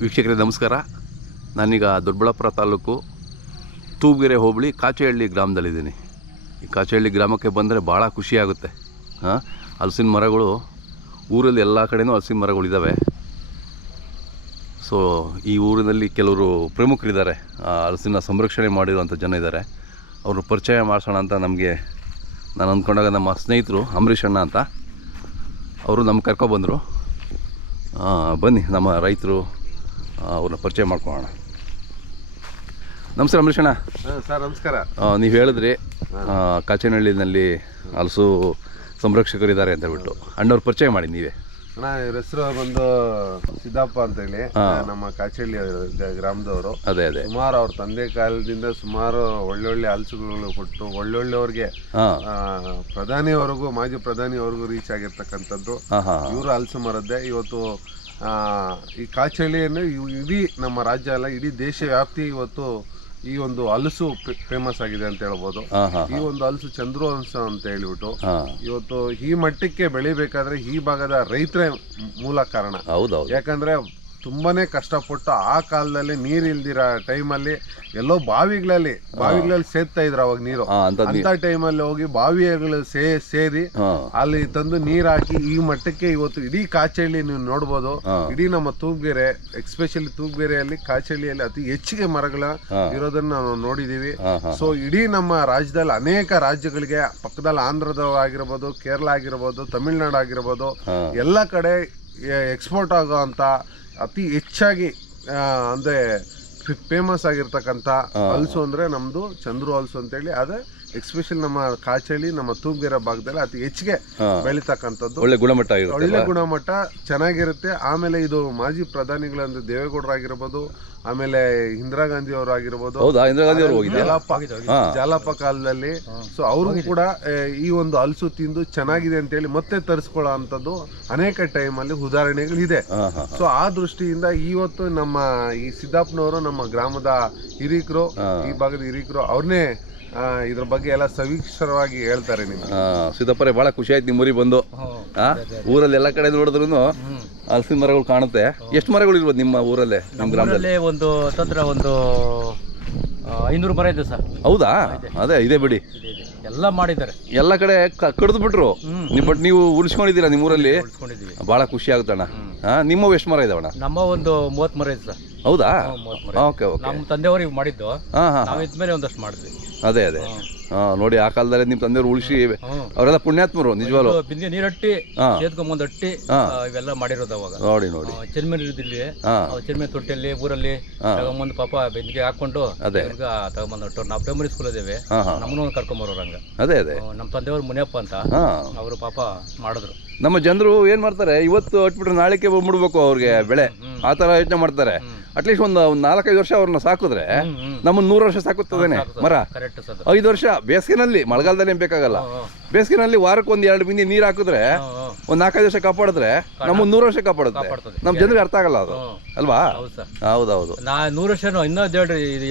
ವೀಕ್ಷಕರೇ ನಮಸ್ಕಾರ. ನಾನೀಗ ದೊಡ್ಡಬಳ್ಳಾಪುರ ತಾಲೂಕು ತೂಬ್ಗೆರೆ ಹೋಬಳಿ ಕಾಚೇಹಳ್ಳಿ ಗ್ರಾಮದಲ್ಲಿದ್ದೀನಿ. ಈ ಕಾಚೇಹಳ್ಳಿ ಗ್ರಾಮಕ್ಕೆ ಬಂದರೆ ಭಾಳ ಖುಷಿಯಾಗುತ್ತೆ. ಹಲಸಿನ ಮರಗಳು ಊರಲ್ಲಿ ಎಲ್ಲ ಕಡೆಯೂ ಹಲಸಿನ ಮರಗಳಿದ್ದಾವೆ. ಸೊ ಈ ಊರಿನಲ್ಲಿ ಕೆಲವರು ಪ್ರಮುಖರಿದ್ದಾರೆ, ಹಲಸಿನ ಸಂರಕ್ಷಣೆ ಮಾಡಿರುವಂಥ ಜನ ಇದ್ದಾರೆ. ಅವರು ಪರಿಚಯ ಮಾಡಿಸೋಣ ಅಂತ ನಾನು ಅಂದ್ಕೊಂಡಾಗ ನಮ್ಮ ಸ್ನೇಹಿತರು ಅಂಬರೀಷ್ ಅಣ್ಣ ಅಂತ ಅವರು ನಮ್ಗೆ ಕರ್ಕೊಬಂದರು. ಬನ್ನಿ ನಮ್ಮ ರೈತರು ಅವ್ರನ್ನ ಪರಿಚಯ ಮಾಡ್ಕೊಳ್ಳೋಣ. ನಮಸ್ಕಾರ ಅಂಬರೀಷ್ ಅಣ್ಣ. ಸರ್ ನಮಸ್ಕಾರ. ನೀವು ಹೇಳಿದ್ರಿ ಕಾಚೇನಹಳ್ಳಿನಲ್ಲಿ ಹಲಸು ಸಂರಕ್ಷಕರಿದ್ದಾರೆ ಅಂತ ಹೇಳ್ಬಿಟ್ಟು, ಅಣ್ಣವ್ರ ಪರಿಚಯ ಮಾಡಿ ನೀವೇ. ಅಣ್ಣ ಇವ್ರ ಹೆಸರು ಬಂದು ಸಿದ್ದಪ್ಪ ಅಂತೇಳಿ, ನಮ್ಮ ಕಾಚೇಹಳ್ಳಿ ಗ್ರಾಮದವರು. ಅದೇ ಸುಮಾರು ಅವ್ರ ತಂದೆ ಕಾಲದಿಂದ ಸುಮಾರು ಒಳ್ಳೊಳ್ಳೆ ಹಲಸುಗಳು ಕೊಟ್ಟು ಒಳ್ಳೊಳ್ಳೆಯವ್ರಿಗೆ ಪ್ರಧಾನಿವರೆಗೂ ಮಾಜಿ ಪ್ರಧಾನಿವರೆಗೂ ರೀಚ್ ಆಗಿರ್ತಕ್ಕಂಥದ್ದು ಇವರು ಹಲಸು ಮರದ್ದೇ. ಇವತ್ತು ಈ ಕಾಚೇಹಳ್ಳಿಯನ್ನು ಇಡೀ ನಮ್ಮ ರಾಜ್ಯ ಅಲ್ಲ, ಇಡೀ ದೇಶ ವ್ಯಾಪ್ತಿ ಇವತ್ತು ಈ ಒಂದು ಹಲಸು ಫೇಮಸ್ ಆಗಿದೆ ಅಂತ ಹೇಳ್ಬೋದು. ಈ ಒಂದು ಹಲಸು ಚಂದ್ರು ಹಲಸು ಅಂತ ಹೇಳಿಬಿಟ್ಟು ಇವತ್ತು ಈ ಮಟ್ಟಕ್ಕೆ ಬೆಳಿಬೇಕಾದ್ರೆ ಈ ಭಾಗದ ರೈತರೇ ಮೂಲ ಕಾರಣ. ಯಾಕಂದ್ರೆ ತುಂಬಾನೇ ಕಷ್ಟಪಟ್ಟು ಆ ಕಾಲದಲ್ಲಿ ನೀರು ಇಲ್ದಿರ ಟೈಮಲ್ಲಿ ಎಲ್ಲೋ ಬಾವಿಗಳಲ್ಲಿ ಸೇರ್ತಾ ಇದ್ರು ಅವಾಗ ನೀರು. ಅಂತ ಟೈಮಲ್ಲಿ ಹೋಗಿ ಬಾವಿಗಳು ಸೇರಿ ಅಲ್ಲಿ ತಂದು ನೀರ್ ಹಾಕಿ ಈ ಮಟ್ಟಕ್ಕೆ ಇವತ್ತು ಇಡೀ ಕಾಚೇಹಳ್ಳಿ ನೀವು ನೋಡ್ಬೋದು. ಇಡೀ ನಮ್ಮ ತೂಬ್ಗೆರೆ, ಎಕ್ಸ್ಪೆಷಲಿ ತೂಬ್ಗೆರೆಯಲ್ಲಿ ಕಾಚೇಹಳ್ಳಿಯಲ್ಲಿ ಅತಿ ಹೆಚ್ಚಿಗೆ ಮರಗಳ ಇರೋದನ್ನ ನಾವು ನೋಡಿದೀವಿ. ಸೊ ಇಡೀ ನಮ್ಮ ರಾಜ್ಯದಲ್ಲಿ ಅನೇಕ ರಾಜ್ಯಗಳಿಗೆ ಪಕ್ಕದಲ್ಲಿ ಆಂಧ್ರದವರಾಗಿರ್ಬೋದು, ಕೇರಳ ಆಗಿರ್ಬೋದು, ತಮಿಳ್ನಾಡು ಆಗಿರ್ಬೋದು, ಎಲ್ಲ ಕಡೆ ಎಕ್ಸ್ಪೋರ್ಟ್ ಆಗೋ ಅಂತ ಅತಿ ಹೆಚ್ಚಾಗಿ ಅಂದ್ರೆ ಫೇಮಸ್ ಆಗಿರ್ತಕ್ಕಂಥ ಹಲಸು ಅಂದ್ರೆ ನಮ್ದು ಚಂದ್ರು ಹಲಸು ಅಂತೇಳಿ. ಅದೇ ಎಕ್ಸ್ಪೆಷಲಿ ನಮ್ಮ ಕಾಚೇಹಳ್ಳಿ, ನಮ್ಮ ತೂಬ್ಗೆರೆ ಭಾಗದಲ್ಲಿ ಅತಿ ಹೆಚ್ಚಿಗೆ ಬೆಳೀತಕ್ಕಂಥದ್ದು. ಒಳ್ಳೆ ಗುಣಮಟ್ಟ ಚೆನ್ನಾಗಿರುತ್ತೆ. ಆಮೇಲೆ ಇದು ಮಾಜಿ ಪ್ರಧಾನಿಗಳಂದ್ರೆ ದೇವೇಗೌಡರಾಗಿರ್ಬೋದು, ಆಮೇಲೆ ಇಂದಿರಾ ಗಾಂಧಿ ಅವರು ಆಗಿರ್ಬೋದು, ಜಾಲಪ್ಪ ಕಾಲದಲ್ಲಿ. ಸೊ ಅವರು ಕೂಡ ಈ ಒಂದು ಹಲಸು ತಿಂದು ಚೆನ್ನಾಗಿದೆ ಅಂತೇಳಿ ಮತ್ತೆ ತರಿಸ್ಕೊಳ್ಳೋ ಅಂತದ್ದು ಅನೇಕ ಟೈಮಲ್ಲಿ ಉದಾಹರಣೆಗಳಿದೆ. ಸೊ ಆ ದೃಷ್ಟಿಯಿಂದ ಇವತ್ತು ನಮ್ಮ ಈ ಸಿದ್ದಪ್ಪನವರು ನಮ್ಮ ಗ್ರಾಮದ ಹಿರೀಕರು, ಈ ಭಾಗದ ಹಿರೀಕರು, ಅವ್ರನ್ನೇ ಇದ್ರ ಬಗ್ಗೆ ಎಲ್ಲ ಸವಿಕ್ಷರವಾಗಿ ಹೇಳ್ತಾರೆ. ನಿಮ್ಗೆ ಸಿದ್ದಪ್ಪರೇ ಬಹಳ ಖುಷಿ ಆಯ್ತು ನಿಮ್ಮ ಊರಿಗೆ ಬಂದು. ಊರಲ್ಲಿ ಎಲ್ಲ ಕಡೆ ನೋಡಿದ್ರು ಹಲಸಿನ ಮರಗಳು ಕಾಣುತ್ತೆ. ಎಷ್ಟು ಮರಗಳು ಇರ್ಬೋದು ನಿಮ್ಮ ಊರಲ್ಲೇ, ನಮ್ಮ ಗ್ರಾಮದಲ್ಲಿ? ಒಂದು 500 ಮರ ಇದೆ ಸರ್. ಹೌದಾ? ಅದೇ ಇದೆ ಬಿಡಿ, ಎಲ್ಲ ಮಾಡಿದ್ದಾರೆ. ಎಲ್ಲ ಕಡೆ ಕಡ್ದು ಬಿಟ್ರು. ಬಟ್ ನೀವು ಉಳಿಸ್ಕೊಂಡಿದ್ದೀರಾ ನಿಮ್ಮ ಊರಲ್ಲಿ, ಬಹಳ ಖುಷಿ ಆಗುತ್ತಣ್ಣ. ನಿಮ್ಮ ಎಷ್ಟು ಮರ ಇದಾವಣ್ಣ? ನಮ್ಮ ಒಂದು 30 ಮರ ಇದೆ ಸರ್. ಹೌದಾ? ಓಕೆ. ನಮ್ಮ ತಂದೆಯವ್ರಿಗೆ ಮಾಡಿದ್ದು, ನಾವು ಇದ್ಮೇಲೆ ಒಂದಷ್ಟು ಮಾಡಿದ್ವಿ. ಅದೇ ನೋಡಿ, ಆ ಕಾಲದಲ್ಲಿ ನಿಮ್ ತಂದೆಯವರು ಉಳಿಸಿ, ಅವರೆಲ್ಲ ಪುಣ್ಯಾತ್ಮರು ನಿಜವಾಗ್ಲು. ಬಿಂದಿಗೆ ನೀರಟ್ಟಿ, ಸೇದ್ಕೊಂಬಂದ್ ಅಟ್ಟಿ ಇವೆಲ್ಲ ಮಾಡಿರೋದು ಅವಾಗ. ನೋಡಿ ಚೆರ್ಮೆ ಇರುದಿಲ್ಲಿ, ಚೆರ್ಮೆ ತೊಟ್ಟಿಯಲ್ಲಿ ಊರಲ್ಲಿ ತಗೊಂಬಂದು ಪಾಪ ಬಿಂದಿಗೆ ಹಾಕೊಂಡು ತಗೊಂಬಂದು ನಾವು ಪ್ರೈಮರಿ ಸ್ಕೂಲ್ ಇದ್ದೇವೆ, ನಮ್ಮನ್ನು ಕರ್ಕೊಂಬರೋರು ಹಂಗ. ಅದೇ ನಮ್ಮ ತಂದೆಯವ್ರು ಮುನಿಯಪ್ಪ ಅಂತ, ಅವರು ಪಾಪ ಮಾಡಿದ್ರು. ನಮ್ಮ ಜನರು ಏನ್ ಮಾಡ್ತಾರೆ, ಇವತ್ತು ಅಟ್ಬಿಟ್ರೆ ನಾಳೆಗೆ ಮುಡ್ಬೇಕು ಅವ್ರಿಗೆ ಬೆಳೆ, ಆ ತರ ಯೋಚನೆ ಮಾಡ್ತಾರೆ. ಅಟ್ಲೀಸ್ಟ್ ಒಂದು 4-5 ವರ್ಷ ಅವ್ರನ್ನ ಸಾಕಿದ್ರೆ ನಮ್ಮನ್ನ 100 ವರ್ಷ ಸಾಕುತ್ತದೇನೆ ಮರ. 5 ವರ್ಷ ಬೇಸಿಗೆನಲ್ಲಿ, ಮಳೆಗಾಲದಲ್ಲಿ ಏನ್ ಬೇಕಾಗಲ್ಲ. ಬೇಸಿಗೆನಲ್ಲಿ ವಾರಕ್ಕೆ 1-2 ಬಿಂದಿ ನೀರ್ ಹಾಕಿದ್ರೆ ಒಂದ್ 4-5 ವರ್ಷ ಕಾಪಾಡಿದ್ರೆ ನಮ್ಮನ್ನ 100 ವರ್ಷ ಕಾಪಾಡುತ್ತೆ. ನಮ್ ಜನರಿಗೆ ಅರ್ಥ ಆಗಲ್ಲ ಅದು, ಅಲ್ವಾ? ಹೌದೌದು. 100 ವರ್ಷ ಇನ್ನೂ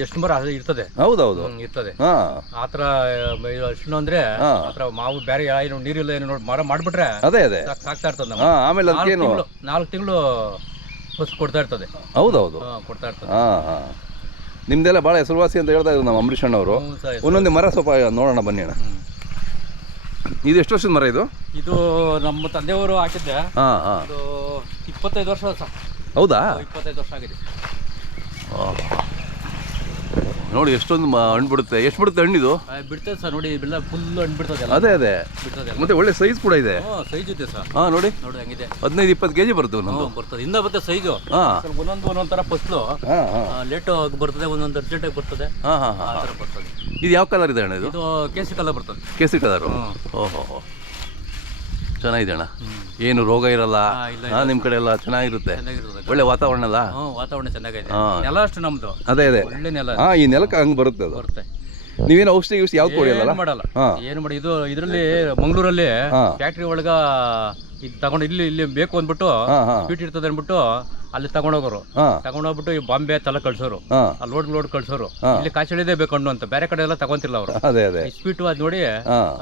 ಎಷ್ಟು ಮರ ಇರ್ತದೆ. ಹೌದೌದು, ಇರ್ತದೆ. ಆತರ ಎಷ್ಟು ಅಂದ್ರೆ ಮಾವು ಬೇರೆ ನೀರಿಲ್ಲ ಏನು ನೋಡಿ ಮರ ಮಾಡ್ಬಿಟ್ರೆ ಅದೇ ಸಾಕ್ತಾ ಇರ್ತದೆ. ಆಮೇಲೆ 4 ತಿಂಗಳು ಕೊಡ್ತಾ ಇರ್ತದೆ. ಹೌದೌದು, ಕೊಡ್ತಾ ಇರ್ತದೆ. ನಿಮ್ದೆಲ್ಲ ಬಹಳ ಹೆಸರುವಾಸಿ ಅಂತ ಹೇಳ್ತಾ ಇದ್ರು ನಮ್ಮ ಅಂಬರೀಷ್ ಅಣ್ಣವರು. ಒಂದೊಂದೇ ಮರ ಸ್ವಲ್ಪ ನೋಡೋಣ ಬನ್ನಿ ಅಣ್ಣ. ಇದು ಎಷ್ಟು ವರ್ಷದ ಮರ ಇದು? ಇದು ನಮ್ಮ ತಂದೆಯವರು ಹಾಕಿದ್ದೆ, 25 ವರ್ಷ ಸರ್. ಹೌದಾ? 25 ವರ್ಷ ಆಗಿದೆ. ನೋಡಿ ಎಷ್ಟೊಂದು ಹಣ್ಣು ಬಿಡುತ್ತೆ. ಎಷ್ಟು ಬಿಡುತ್ತೆ ಹಣ್ಣಿದು? ಬಿಡ್ತದೆ ಸರ್, ನೋಡಿ ಇವೆಲ್ಲ ಫುಲ್ ಹಣ್ಣು ಬಿಡ್ತದೆ. ಅದೇ ಮತ್ತೆ ಒಳ್ಳೆ ಸೈಜ್ ಕೂಡ ಇದೆ. ಸೈಜ್ ಇದೆ ಸರ್. ನೋಡಿ ಹಂಗಿದೆ. 15-20 kg ಬರ್ತದೆ. ಬರ್ತದೆ, ಇಂದ ಬರ್ತದೆ ಸೈಜು. ಒಂದೊಂದು ತರ ಫಸ್ಲು ಲೇಟ್ ಬರ್ತದೆ, ಒಂದೊಂದು ಅರ್ಜೆಂಟ್ ಆಗಿ ಬರ್ತದೆ. ಬರ್ತದೆ. ಇದು ಯಾವ ಕಲರ್ ಇದೆ ಅಣ್ಣ? ಇದು ಕೇಸರಿ ಕಲರ್ ಬರ್ತದೆ. ಕೇಸರಿ ಕಲರ್. ಓಹೋ, ಚೆನ್ನಾಗಿದೆ ಅಣ್ಣ. ಏನು ರೋಗ ಇರಲ್ಲ ನಿಮ್ ಕಡೆ ಎಲ್ಲ ಚೆನ್ನಾಗಿರುತ್ತೆ. ಒಳ್ಳೆ ವಾತಾವರಣ ಅಲ್ಲ? ವಾತಾವರಣ ಚೆನ್ನಾಗಿದೆ. ನೆಲ ಅಷ್ಟು ನಮ್ದು. ಅದೇ ಒಳ್ಳೆ ನೆಲ. ಈ ನೆಲಕ್ಕೆ ಹಂಗ್ ಬರುತ್ತೆ ಅದು. ನೀವೇನು ಔಷಧಿ ಯಾವ್ದು ಕೊಡಿಯಲ್ಲ? ಏನು ಮಾಡಲ್ಲ, ಏನು ಮಾಡಿ. ಇದು ಇದರಲ್ಲಿ ಮಂಗಳೂರಲ್ಲಿ ಫ್ಯಾಕ್ಟ್ರಿ ಒಳಗ ಇದು ತಗೊಂಡು ಇಲ್ಲಿ ಬೇಕು ಅಂದ್ಬಿಟ್ಟು ಸ್ವೀಟ್ ಇರ್ತದೆ ಅಂದ್ಬಿಟ್ಟು ಅಲ್ಲಿ ತಗೊಂಡೋಗೋರು, ತಗೊಂಡೋಗ್ಬಿಟ್ಟು ಈ ಬಾಂಬೆ ತಲ ಕಳ್ಸೋರು, ಲೋಡ್ ಕಳ್ಸೋರು. ಇಲ್ಲಿ ಕಾಚಳಿದೇ ಬೇಕಂಡು ಅಂತ ಬೇರೆ ಕಡೆ ಎಲ್ಲ ತಗೊಂತಿಲ್ಲ ಅವರು. ಸ್ವೀಟ್ ಅದ್ ನೋಡಿ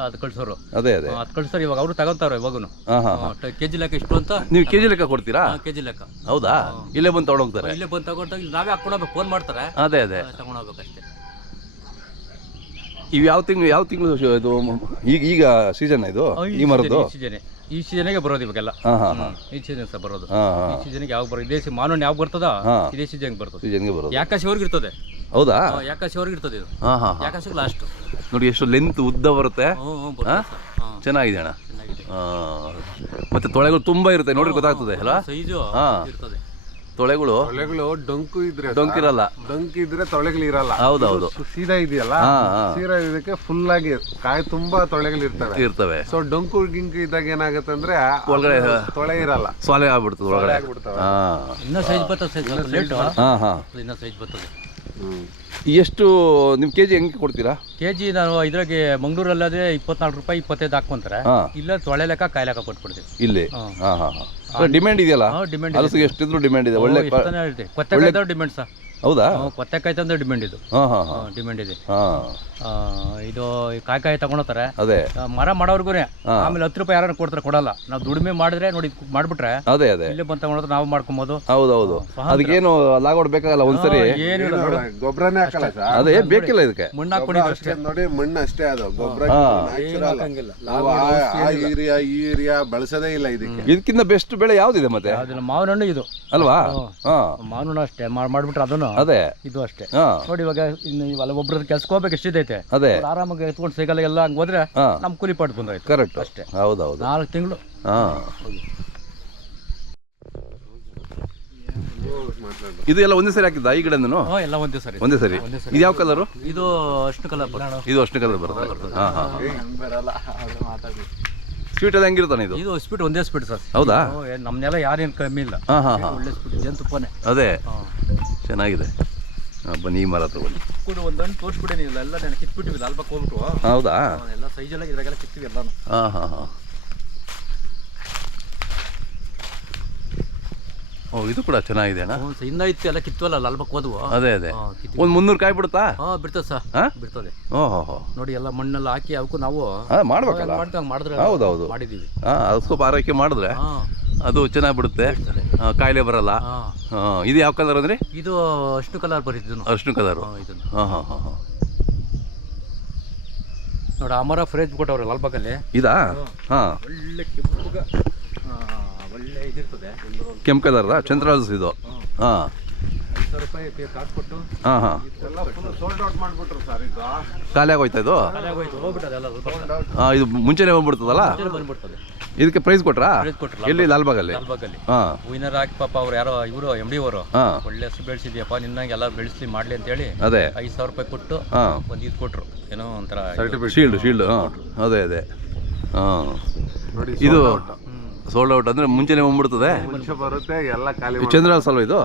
ಅದು ಕಳ್ಸೋರು, ಅದ್ ಕಳ್ಸೋರು. ಇವಾಗ ಅವರು ತಗೊಂತಾರ ಇವಾಗನು ಕೆಜಿ ಲೆಕ್ಕ ಇಷ್ಟು ಅಂತ. ನೀವು ಕೆಜಿ ಲೆಕ್ಕ ಕೊಡ್ತೀರಾ? ಕೆಜಿ ಲೆಕ್ಕ. ಹೌದಾ? ಇಲ್ಲೇ ಬಂದು ತಗೊಂಡೋಗ್ತಾರೆ? ಇಲ್ಲೇ ಬಂದು ತಗೊಂಡೋಗಿ ಇಲ್ಲಿ ನಾವೇ ಹಾಕೊಂಡೋಗ್ಬೇಕು, ಫೋನ್ ಮಾಡ್ತಾರೆ, ತಗೊಂಡೋಗ್ಬೇಕಷ್ಟೇ. ಇವು ಯಾವ ತಿಂಗಳು ಇದು? ಈಗ ಸೀಸನ್ ಇದು ಈ ಮರದ್ದು? ಈ ಸೀಸನ್ಗೆ ಬರೋದು ಇವಾಗೆಲ್ಲ. ಈ ಸೀಸನ್ ಬರೋದು, ಈ ಸೀಸನ್ಗೆ ಯಾವಾಗ ಬರೋದು? ಇದೇ ಮಾನವನ್ ಯಾವಾಗ ಬರ್ತದ ಇದೇ ಸೀಸನ್ಗೆ ಬರ್ತದೆ. ಯಾಕಾಶಿವರೆಗೆ ಇರ್ತದೆ. ಹೌದಾ? ಯಾಕಾಶಿವರೆಗೆ ಇರ್ತದೆ ಇದು. ಯಾಕಾಶಿಗೆ ಲಾಸ್ಟ್ ನೋಡಿ ಎಷ್ಟು ಲೆಂತ್ ಉದ್ದ ಬರುತ್ತೆ. ಚೆನ್ನಾಗಿದೆ ಅಣ್ಣ. ಮತ್ತೆ ತೊಳೆಗಳು ತುಂಬಾ ಇರುತ್ತೆ, ನೋಡಿ ಗೊತ್ತಾಗ್ತದೆ ಅಲ್ಲ ಸೈಜು ಇರ್ತದೆ. ತೊಳೆಗಳು ಡೊಂಕು ಇರಲ್ಲ, ಡೊಂಕು ಇದ್ರೆ ತೊಳೆಗಳು ಇರಲ್ಲ. ಹೌದೌದು. ಸೀದಾ ಇದೆಯಲ್ಲ, ಸೀದಾ ಇದಕ್ಕೆ ಫುಲ್ ಆಗಿ ಕಾಯಿ ತುಂಬಾ ತೊಳೆಗಳು ಇರ್ತವೆ. ಸೊ ಡೊಂಕು ಗಿಂಕು ಇದ್ದಾಗ ಏನಾಗುತ್ತೆ ಅಂದ್ರೆ ಒಳಗಡೆ ತೊಳೆ ಇರಲ್ಲ, ಸೊಲೆ ಆಗ್ಬಿಡ್ತದೆ ಒಳಗಡೆ. ಇನ್ನ ಸೈಜ್ ಬರ್ತದೆ, ಇನ್ನ ಸೈಜ್ ಬರ್ತದೆ. ಎಷ್ಟು ನಿಮ್ ಕೆಜಿ ಹೆಂಗೆ ಕೊಡ್ತೀರಾ? ಕೆಜಿ ನಾನು ಇದ್ರಾಗೆ ಮಂಗಳೂರಲ್ಲಾದ್ರೆ 24 ರೂಪಾಯಿ 25 ಹಾಕೊಂತಾರೆ. ಇಲ್ಲ ತೊಳೆ ಲೆಕ್ಕ ಕಾಯಿ ಲೆಕ್ಕ ಕೊಟ್ಬಿಡ್ತೀವಿ ಇಲ್ಲಿ. ಡಿಮ್ಯಾಂಡ್ ಇದೆಯಲ್ಲ, ಹಲಸಿಗೆ ಎಷ್ಟಿದ್ರು ಡಿಮ್ಯಾಂಡ್ ಇದೆ. ಒಳ್ಳೆ ಕೊತ್ತೆಕಾಯಿ ಡಿಮ್ಯಾಂಡ್ ಸರ್. ಹೌದಾ? ಕೊತ್ತೆಕಾಯಿ ತಂದ್ರೆ ಡಿಮ್ಯಾಂಡ್ ಇದು, ಡಿಮ್ಯಾಂಡ್ ಇದೆ. ಇದು ಕಾಯಿ ತಗೊಂಡೋಗ್ತಾರೆ ಮರ ಮಾಡೋರ್ಗು. ಆಮೇಲೆ 10 ರೂಪಾಯಿ ಯಾರು ಕೊಡ್ತಾರೆ, ಕೊಡಲ್ಲ. ನಾವು ದುಡಿಮೆ ಮಾಡಿದ್ರೆ ನೋಡಿ ಮಾಡ್ಬಿಟ್ರೆ ಇಲ್ಲೇ ಬಂದು ತಗೊಂಡ್ರೆ ನಾವು ಮಾಡ್ಕೊಬೋದು. ಹೌದೌದು. ಅದಕ್ಕೇನು ಲಾಗೋಡ್ ಬೇಕಾಗಲ್ಲ ಒಂದ್ಸರಿ, ಗೊಬ್ಬರನೇ ಹಾಕಲ್ಲ. ಅದೇ ಬೇಕಿಲ್ಲ ಇದಕ್ಕೆ, ಮಣ್ಣು ಹಾಕೊಂಡಿದ್ದು ಅಷ್ಟೇ. ನೋಡಿ ಮಣ್ಣು ಅಷ್ಟೇ, ಅದು ಗೊಬ್ಬರ ಯೂರಿಯಾ ಬಳಸೋದೇ ಇಲ್ಲ ಇದಕ್ಕೆ. ಇದಕ್ಕಿಂತ ಬೆಸ್ಟ್ ಬೆಳೆ ಯಾವ್ದಿದೆ ಮತ್ತೆ? ಮಾವಿನ ಹಣ್ಣು ಇದು ಅಲ್ವಾ? ಮಾವಿನ ಹಣ್ಣು ಅಷ್ಟೇ ಮಾಡ್ಬಿಟ್ರೆ ಅದನ್ನು ಅದೇ ಇದು ಅಷ್ಟೇ. ನೋಡಿ ಇವಾಗ ಇನ್ನು ಒಬ್ರ ಕೆಲ್ಸಕ್ಕೆ ಹೋಗ್ಬೇಕು ಎಷ್ಟಿದೈತೆ, ಆರಾಮಾಗಿ ಎತ್ಕೊಂಡು ಸಿಗಲ್ಲ ಎಲ್ಲ ಹಂಗ ಹೋದ್ರೆ ನಮ್ ಕೂಲಿ ಪಾಟ್ ಬಂದಾಯ್ತು. ಕರೆಕ್ಟ್ ಅಷ್ಟೇ. ಹೌದೌದು. 4 ತಿಂಗಳು. ಇದು ಎಲ್ಲ ಒಂದೇ ಸರಿ ಹಾಕಿದ್ದ ಈ ಗಿಡನು? ಎಲ್ಲ ಒಂದೇ ಸರಿ. ಇದು ಯಾವ ಕಲರು? ಇದು ಅಷ್ಟು ಕಲರ್. ಇದು ಅಷ್ಟು ಕಲರ್ ಬರುತ್ತೆ. ಸ್ವೀಟ್ ಅದು ಹೆಂಗಿರ್ತಾನೆ ಇದು? ಇದು ಸ್ವೀಟ್ ಒಂದೇ ಸ್ವೀಟ್ ಸರ್. ಹೌದಾ? ನಮ್ನೆಲ್ಲ ಯಾರೇನು ಕಮ್ಮಿ ಇಲ್ಲ. ಒಳ್ಳೆ ಸ್ವೀಟ್, ಜೇನುತುಪ್ಪನೇ. ಅದೇ ಚೆನ್ನಾಗಿದೆ. ಬನ್ನಿ ಈ ಮರ ತಗೊಂಡು ಒಂದು ಹಣ್ಣು ತೋರಿಸ್ಬಿಟ್ಟೆ ನೀವು ಎಲ್ಲ ನನಗೆ ಕಿತ್ಬಿಟ್ಟಿವಿ ಲಾಲ್ಬಾಗ್ ಹೋಗ್ಬಿಟ್ಟು. ಹೌದಾ? ಎಲ್ಲ ಸೈಜೆಲ್ಲ ಇದ್ರಾಗೆಲ್ಲ ಕಿತ್ತೀವಿ ಎಲ್ಲ. ಇದು ಕೂಡ ಚೆನ್ನಾಗಿದೆ ಅಣ್ಣ. ಇನ್ನ ಇತ್ತು ಎಲ್ಲ ಕಿತ್ವಲ್ಲ ಲಾಲ್ಬಾಗ್ ಹೋದ್ವು. ಅದೇ ಒಂದು 300 ಕಾಯಿ ಬಿಡುತ್ತಾ? ಬಿಡ್ತದೆ ಸರ್, ಬಿಡ್ತದೆ. ನೋಡಿ ಎಲ್ಲ ಮಣ್ಣೆಲ್ಲ ಹಾಕಿ ಅವಕ್ಕೂ ನಾವು ಮಾಡ್ಬೇಕಲ್ಲ, ಮಾಡಿದ್ರೆ. ಹೌದೌದು, ಮಾಡಿದೀವಿ. ಅದು ಸ್ವಲ್ಪ ಆರೈಕೆ ಮಾಡಿದ್ರೆ ಅದು ಚೆನ್ನಾಗಿ ಬಿಡುತ್ತೆ, ಕಾಯಿಲೆ ಬರಲ್ಲ. ಇದು ಯಾವ ಕಲರ್ ಅಂದ್ರೆ? ಇದು ಅಷ್ಟು ಕಲರ್ ಬರೀತಿದ್ದು. ಅಷ್ಟು ಕಲರ್. ನೋಡಿ ಅಮರ ಫ್ರೇಜ್ ಕೊಟ್ಟವ್ರೆ ಲಾಲ್ಬಾಗಲ್ಲಿ. ಇದಾ? ಒಳ್ಳೆ ಕೆಂಪುಗ, ಒಳ್ಳೆ ಇದಿರ್ತದೆ. ಕೆಂಪು ಕಲರ್ ಚಂದ್ರಾಲ್ಸ್ ಇದು. 5,000 ರೂಪಾಯಿ ಹಾಕ್ಬಿಟ್ಟು ಸೋಲ್ಡ್ ಔಟ್ ಮಾಡ್ಬಿಟ್ರು ಸರ್. ಇದು ಖಾಲಿ ಆಗೋಯ್ತಾ? ಇದು ಇದು ಮುಂಚೆನೆ ಬಂದ್ಬಿಡ್ತದಲ್ಲ, ಬಂದ್ಬಿಡ್ತದೆ. ಇದಕ್ಕೆ ಪ್ರೈಸ್ ಕೊಟ್ರಾ? ಎಲ್ಲಿ? ಲಾಲ್ಬಾಗಲ್ಲಿ. ವಿನರ್ ಹಾಕಿ ಪಾಪ ಅವ್ರು ಯಾರೋ ಇವರು MD ಅವರು ಒಳ್ಳೆ ಹೆಸರು ಬೆಳೆಸಿದ್ಯಪ್ಪ, ನಿನ್ನಂಗೆ ಎಲ್ಲ ಬೆಳೆಸ್ಲಿ ಮಾಡ್ಲಿ ಅಂತ ಹೇಳಿ 5,000 ರೂಪಾಯಿ ಕೊಟ್ಟು ಒಂದು ಇದು ಕೊಟ್ರು, ಏನೋ ಒಂಥರ ಶೀಲ್ಡ್. ಅದೇ ಇದು ಸೋಲ್ಡ್ ಔಟ್ ಅಂದ್ರೆ ಮುಂಚೆನೆ ಬಂದ್ಬಿಡ್ತದೆ. ಬರುತ್ತೆ ಎಲ್ಲ ಖಾಲಿ. ಚಂದ್ರಾಲ್ಸ್ ಅಲ್ವಾ ಇದು?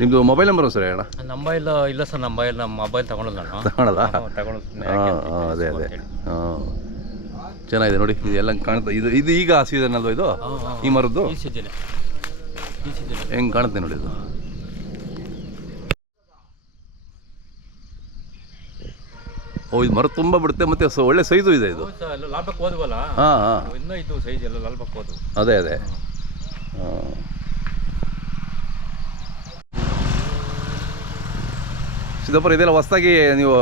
ನಿಮ್ದು ಮೊಬೈಲ್ ನಂಬರ್ ಸರ್ ಹೇಳ. ನಂಬೈಲ್ ಇಲ್ಲ ಸರ್, ನಮ್ಮ ಮೊಬೈಲ್ ತಗೊಳ್ಳೋದು ನಾನು. ಅದೇ ಚೆನ್ನಾಗಿದೆ ನೋಡಿ, ಇದೆಲ್ಲ ಕಾಣುತ್ತೆ. ಇದು ಈಗ ಸೀಸನ್ ಅಲ್ವಾ ಇದು ಈ ಮರದ್ದು? ಹೆಂಗೆ ಕಾಣುತ್ತೆ ನೋಡಿ ಇದು. ಇದು ಮರ ತುಂಬ ಬಿಡುತ್ತೆ, ಮತ್ತೆ ಒಳ್ಳೆ ಸೈಜು ಇದೆ ಇದು. ಲಾಲ್ಬಾಗ್ ಹೋದ್ವಲ್ಲ, ಇನ್ನೂ ಇದು ಸೈಜ್ ಎಲ್ಲ ಲಾಲ್ಬಾಗ್ ಹೋದ್ವು. ಅದೇ ಸಿದ್ದಪ್ಪರ ಇದೆಲ್ಲ ಹೊಸದಾಗಿ ನೀವು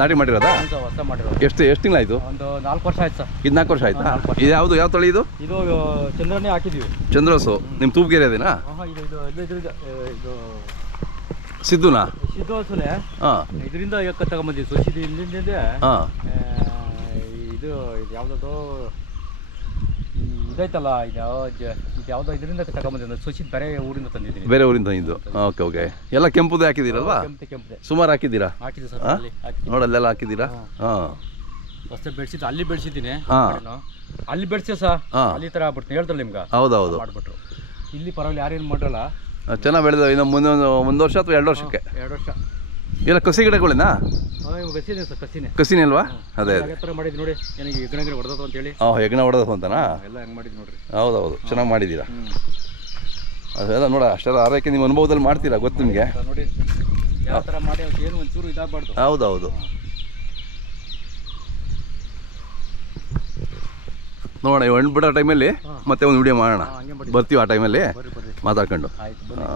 ನಾಟಿ ಮಾಡಿರೋದಾ? ಹೊಸ ಮಾಡಿರೋದು. ಎಷ್ಟು ತಿಂಗಳಾಯ್ತು? ಒಂದು 4 ವರ್ಷ ಆಯ್ತು ಸರ್. ಇದು 4 ವರ್ಷ ಆಯ್ತಾ? ಇದು ಯಾವುದು ಯಾವ ತಳಿ ಇದು? ಇದು ಚಂದ್ರನೇ ಹಾಕಿದೀವಿ. ಚಂದ್ರಸು ನಿಮ್ಮ ತೂಪ್ಗೆರೆ ಅದೇನಾ? ಇದು ಸಿದ್ದುನಾ? ಸಿದ್ದು ಹಸುನೆ. ಇದರಿಂದ ತಗೊಂಬಂದಿದ್ದು ಸೊಸಿದು ಇಲ್ಲಿಂದ. ಇದು ಯಾವುದೋ ಇದೈತಲ್ಲ, ಇದು ಯಾವುದೋ ಇದರಿಂದ ತಗೊಂಬಂದಿದ್ದು ಸೊಸಿದ್ ಬೇರೆ ಊರಿಂದ ತಂದಿದ್ದೀನಿ. ಬೇರೆ ಊರಿಂದ ತಂದಿದ್ದು. ಓಕೆ. ಎಲ್ಲ ಕೆಂಪುದೇ ಹಾಕಿದ್ದೀರಲ್ವಾ? ಕೆಂಪುದೆ ಸುಮಾರು ಹಾಕಿದ್ದೀರಾ? ಹಾಕಿದ್ದೆ ಸರ್. ನೋಡಲ್ಲೆಲ್ಲ ಹಾಕಿದ್ದೀರಾ? ಹೊಸ ಬೆಳೆಸಿದ್ದು ಅಲ್ಲಿ ಬೆಳೆಸಿದ್ದೀನಿ. ಅಲ್ಲಿ ಬೆಳೆಸಿ ಸರ್, ಅಲ್ಲಿ ಥರ ಆಗ್ಬಿಡ್ತೀನಿ ಹೇಳ್ತಾರೆ ನಿಮ್ಗೆ. ಹೌದೌದು ಮಾಡ್ಬಿಟ್ರು. ಇಲ್ಲಿ ಪರವಾಗಿಲ್ಲ, ಯಾರೇನು ಮಾಡಲ್ಲ. ಚೆನ್ನಾಗಿ ಬೆಳೆದ ಇನ್ನು ಮುಂದೆ ಒಂದು ವರ್ಷ ಅಥವಾ 2 ವರ್ಷಕ್ಕೆ 2 ವರ್ಷ. ಇಲ್ಲ ಕಸಿ ಗಿಡಗಳಿಂದ ಕಸಿನೇ ಸರ್, ಕಸಿನೇ. ಕಸಿನೇ ಅಲ್ವಾ? ಅದೇ ಅದೇ ಥರ ಮಾಡಿದ್ದು ನೋಡಿ, ನನಗೆ ಹೆಗ್ಗಣ ಹೊಡೆದತ್ತು ಅಂತೇಳಿ. ಹೆಗ್ಗಣ ಹೊಡೆದತ್ತು ಅಂತನಾ? ಎಲ್ಲ ಹೆಂಗೆ ಮಾಡಿದ್ದು ನೋಡ್ರಿ. ಹೌದೌದು, ಚೆನ್ನಾಗಿ ಮಾಡಿದ್ದೀರಾ. ಅದೆಲ್ಲ ನೋಡ, ಅಷ್ಟೆಲ್ಲ ಆರೈಕೆ ನಿಮ್ಮ ಅನುಭವದಲ್ಲಿ ಮಾಡ್ತೀರಾ, ಗೊತ್ತು ನಿಮಗೆ. ನೋಡಿ ಯಾವ ಥರ ಮಾಡಿ ಏನು ಒಂಚೂರು ಇದಾಗಬಾರ್ದು. ಹೌದೌದು. ನೋಡೋಣ, ಇವು ಹಣ್ಣು ಬಿಡೋ ಟೈಮಲ್ಲಿ ಮತ್ತೆ ಒಂದು ವಿಡಿಯೋ ಮಾಡೋಣ. ಬರ್ತೀವಿ ಆ ಟೈಮಲ್ಲಿ ಮಾತಾಡ್ಕೊಂಡು. ಆಯ್ತು, ಬನ್ನಿ.